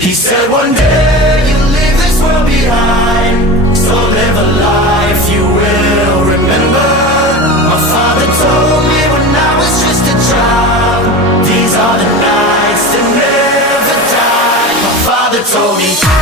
He said one day you'll leave this world behind, so live a life you will remember. My father told me when I was just a child, these are the nights that never die. My father told me